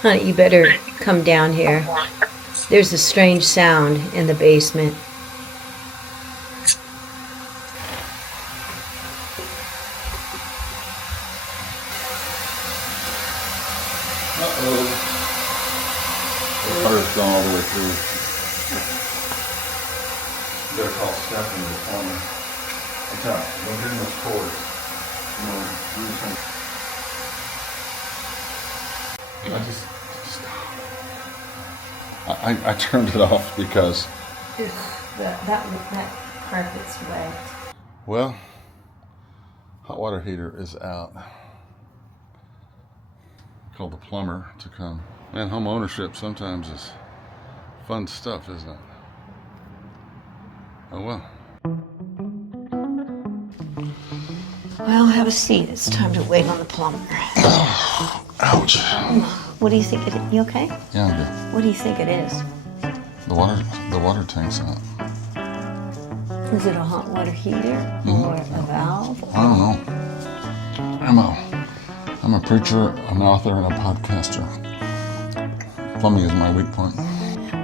Honey, you better come down here. There's a strange sound in the basement. Uh-oh. The water's gone all the way through. You better call Stephanie to tell me. I'm telling you, don't get in those cords. I turned it off because... That carpet's wet. Well, hot water heater is out. Called the plumber to come. Man, home ownership sometimes is fun stuff, isn't it? Oh well. Well, have a seat. It's time to wait on the plumber. Ouch. What do you think you okay? Yeah, I'm good. What do you think it is? The water tank's out. Is it a hot water heater or a valve? I don't know. I'm a preacher, an author, and a podcaster. Plumbing is my weak point.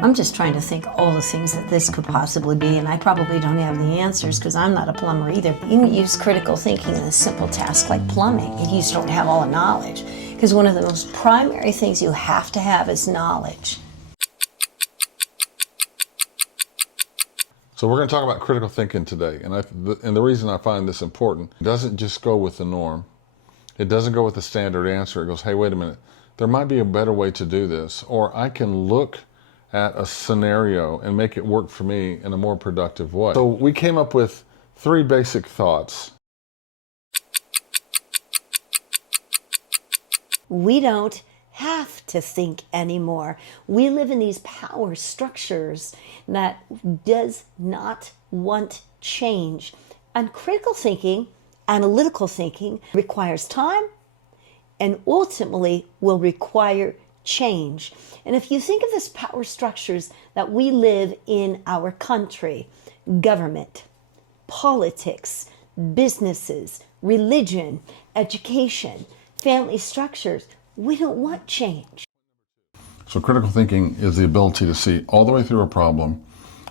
I'm just trying to think all the things that this could possibly be, and I probably don't have the answers because I'm not a plumber either. You can use critical thinking in a simple task like plumbing if you just don't have all the knowledge. Because one of the most primary things you have to have is knowledge. So we're going to talk about critical thinking today, and the reason I find this important, it doesn't just go with the norm. It doesn't go with the standard answer. It goes, hey, wait a minute, there might be a better way to do this, or I can look at a scenario and make it work for me in a more productive way. So we came up with 3 basic thoughts. We don't have to think anymore. We live in these power structures that does not want change. And critical thinking, analytical thinking requires time and ultimately will require change. And if you think of these power structures that we live in our country, government, politics, businesses, religion, education, family structures, we don't want change. So critical thinking is the ability to see all the way through a problem,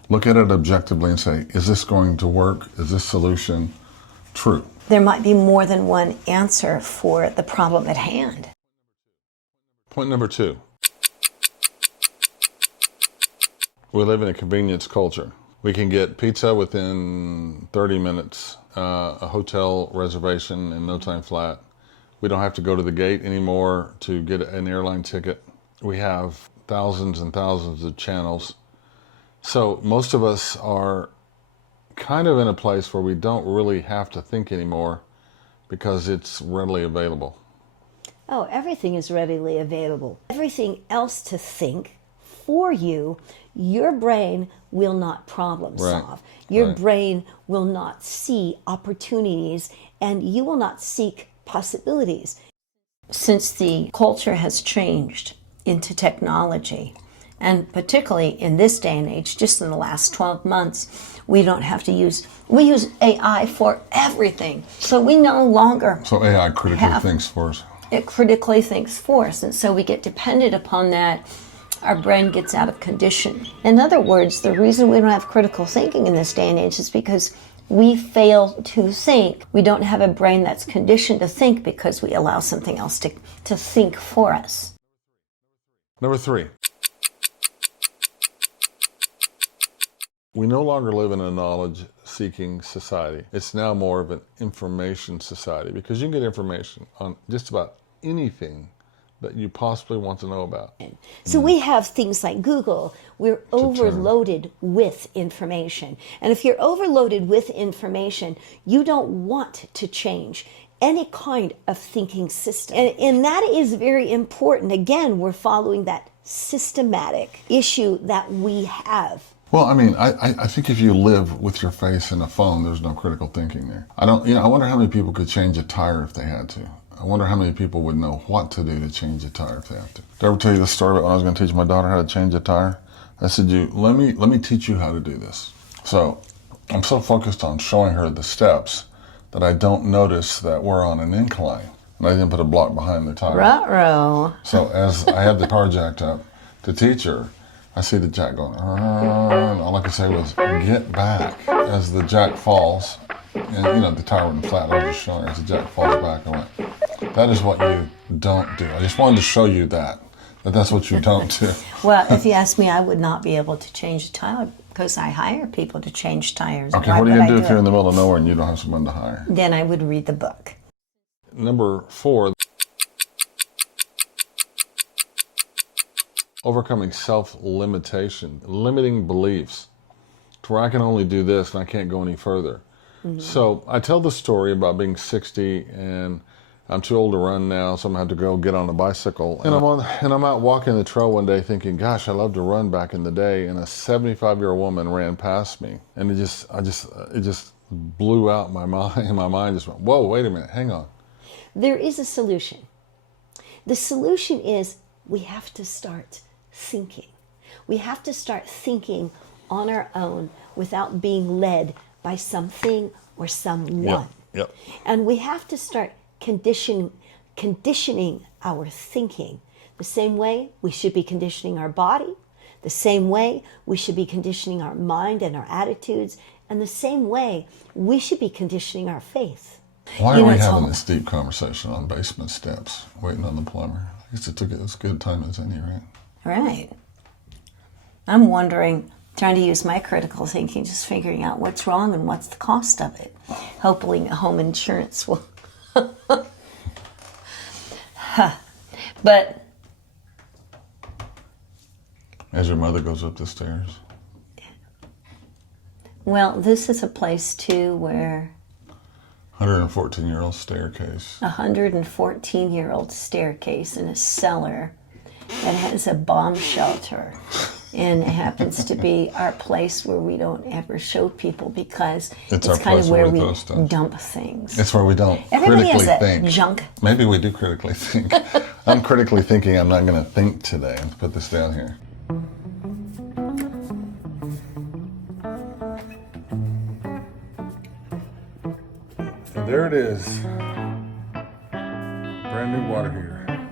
look at it objectively and say, is this going to work? Is this solution true? There might be more than one answer for the problem at hand. Point number 2. We live in a convenience culture. We can get pizza within 30 minutes, a hotel reservation in no time flat. We don't have to go to the gate anymore to get an airline ticket. We have thousands and thousands of channels. So most of us are kind of in a place where we don't really have to think anymore because it's readily available. Oh, everything is readily available. Everything else to think for you, your brain will not problem solve. Your brain will not see opportunities, and you will not seek possibilities. Since the culture has changed into technology, and particularly in this day and age, just in the last 12 months, we use AI for everything. So we no longer... So AI critically thinks for us. It critically thinks for us, and so we get dependent upon that. Our brain gets out of condition. In other words, the reason we don't have critical thinking in this day and age is because we fail to think. We don't have a brain that's conditioned to think because we allow something else to think for us. Number 3. We no longer live in a knowledge-seeking society. It's now more of an information society because you can get information on just about anything that you possibly want to know about. So we have things like Google. We're overloaded with information. And if you're overloaded with information, you don't want to change any kind of thinking system. And that is very important. Again, we're following that systematic issue that we have. Well, I mean, I think if you live with your face in a phone, there's no critical thinking there. I wonder how many people could change a tire if they had to. I wonder how many people would know what to do to change a tire if they have to. Did I ever tell you the story about when I was going to teach my daughter how to change a tire? I said, let me teach you how to do this. So I'm so focused on showing her the steps that I don't notice that we're on an incline. and I didn't put a block behind the tire. Ruh-roh. So as I had the car jacked up to teach her, I see the jack going, and all I could say was, get back. As the jack falls, and the tire went flat, I was just showing her, as the jack falls back, I went, that is what you don't do. I just wanted to show you that's what you don't do. Well, if you ask me, I would not be able to change a tire because I hire people to change tires. Okay, Why what are you would going to I do if you're in the middle of nowhere and you don't have someone to hire? Then I would read the book. Number 4, overcoming self-limitation, limiting beliefs to where I can only do this and I can't go any further. Mm-hmm. So I tell the story about being 60 and I'm too old to run now, so I'm going to have to go get on a bicycle. And I'm out walking the trail one day thinking, gosh, I loved to run back in the day. And a 75-year-old woman ran past me. And it just blew out my mind. My mind just went, whoa, wait a minute, hang on. There is a solution. The solution is we have to start thinking. We have to start thinking on our own without being led by something or someone. Yep. And we have to start conditioning our thinking. The same way we should be conditioning our body, the same way we should be conditioning our mind and our attitudes, and the same way we should be conditioning our faith. Why are we having this deep conversation on basement steps, waiting on the plumber? I guess it took as good a time as any, right? Right. I'm wondering, trying to use my critical thinking, just figuring out what's wrong and what's the cost of it. Hopefully home insurance will. But as your mother goes up the stairs. Well, this is a place too where 114-year-old staircase. 114-year-old staircase in a cellar that has a bomb shelter. And it happens to be our place where we don't ever show people because it's kind of where we dump things. It's where we don't Everybody critically has think. Junk. Maybe we do critically think. I'm critically thinking I'm not going to think today. Let's put this down here. And there it is. Brand new water heater.